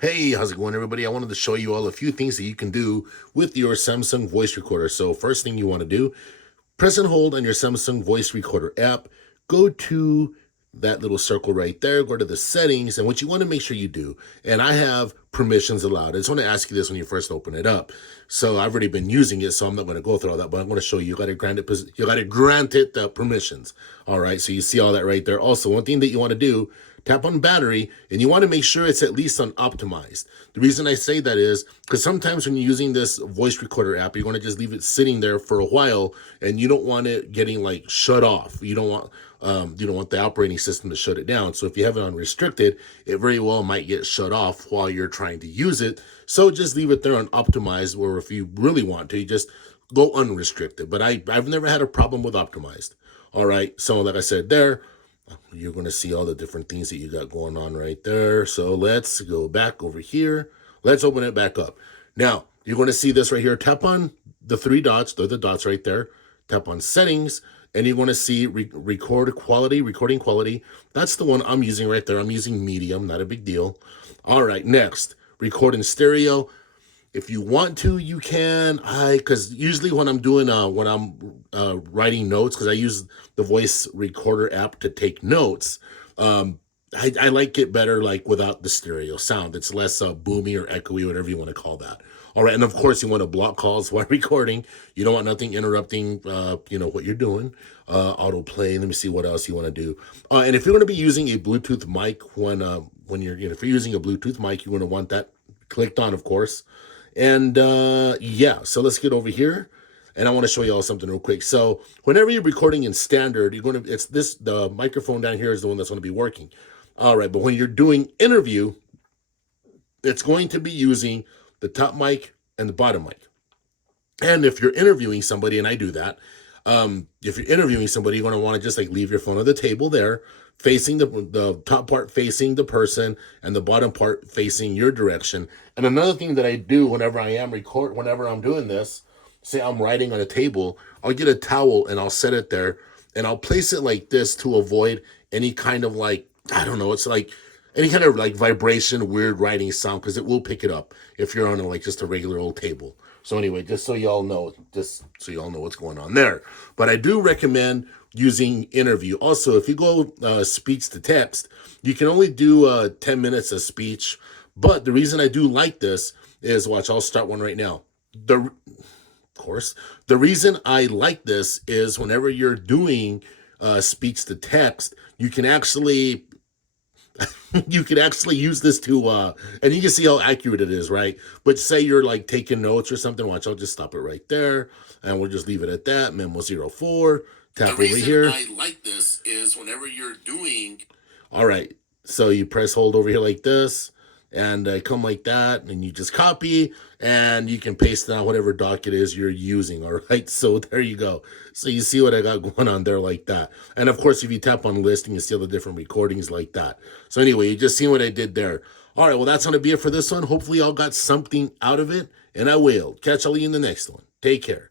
Hey, how's it going, everybody? I wanted to show you all a few things that you can do with your Samsung voice recorder. So first thing you want to do, press and hold on your Samsung voice recorder app, go to that little circle right there, go to the settings, and what you want to make sure you do, and I have permissions allowed. I just want to ask you this when you first open it up. So I've already been using it, so I'm not going to go through all that, but I'm going to show you. You got to grant it the permissions. All right, so you see all that right there. Also, one thing that you want to do, tap on battery, and you want to make sure it's at least on optimized. The reason I say that is because sometimes when you're using this voice recorder app, you're going to just leave it sitting there for a while, and you don't want it getting like shut off. You don't want the operating system to shut it down. So if you have it on restricted, it very well might get shut off while you're trying to use it. So just leave it there on optimized, or if you really want to, you just go unrestricted. But I've never had a problem with optimized. All right, so like I said there, you're going to see all the different things that you got going on right there. So let's go back over here. Let's open it back up. Now, you're going to see this right here. Tap on the three dots. They're the dots right there. Tap on settings, and you're going to see recording quality. That's the one I'm using right there. I'm using medium, not a big deal. All right, next, record in stereo. If you want to, you can. Because usually when I'm doing writing notes, because I use the voice recorder app to take notes, I like it better like without the stereo sound. It's less boomy or echoey, whatever you want to call that. All right, and of course you want to block calls while recording. You don't want nothing interrupting, what you're doing. Autoplay. Let me see what else you want to do. And if you're going to be using a Bluetooth mic when you're, if you're using a Bluetooth mic, you're going to want that clicked on, of course. And yeah, so let's get over here, and I want to show you all something real quick. So whenever you're recording in standard, the microphone down here is the one that's going to be working. All right, but when you're doing interview, it's going to be using the top mic and the bottom mic. And if you're interviewing somebody, and I do that, if you're interviewing somebody, you're going to want to just like leave your phone on the table there, facing the top part facing the person, and the bottom part facing your direction. And another thing that I do whenever I'm doing this, say I'm writing on a table, I'll get a towel and I'll set it there, and I'll place it like this to avoid any kind of like, I don't know, it's like any kind of like vibration, weird writing sound, because it will pick it up if you're on like just a regular old table. So anyway, just so y'all know what's going on there. But I do recommend using interview. Also, if you go speech to text, you can only do 10 minutes of speech. But the reason I do like this is, watch, I'll start one right now. Of course, the reason I like this is whenever you're doing speech to text, you can actually use this to and you can see how accurate it is, right? But say you're like taking notes or something, watch, I'll just stop it right there, and we'll just leave it at that. Memo 04, tap over here. I like this is whenever you're doing, all right, so you press hold over here like this, and come like that, and you just copy, and you can paste down whatever doc it is you're using. All right, so there you go. So you see what I got going on there like that. And of course, if you tap on listing, you see all the different recordings like that. So anyway, you just see what I did there. All right, well, that's going to be it for this one. Hopefully y'all got something out of it, and I will catch all of you in the next one. Take care.